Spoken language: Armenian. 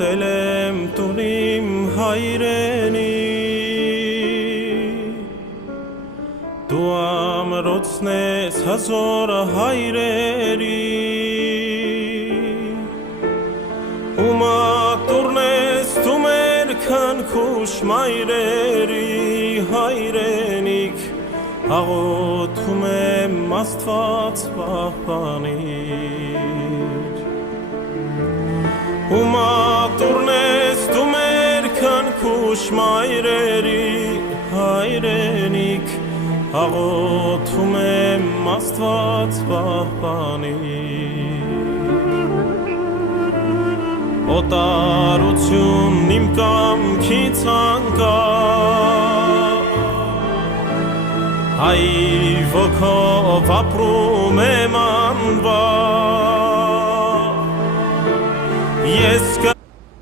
մոտել եմ տունիմ հայրենի Դու ամրոցն ես հազոր հայրերի Ու մատուրն ես դու մեր քնքուշ մայրերի հայրենիք Աղոթում եմ Աստված պահպանիր Ու մատուրն ես դու մեր քնքուշ մայրերի հայրենիք Աղոթում եմ Աստված պահպանիր Օտարությունն իմ կամքից անկավ Հայ ոգով ապրում եմ անվավ Ես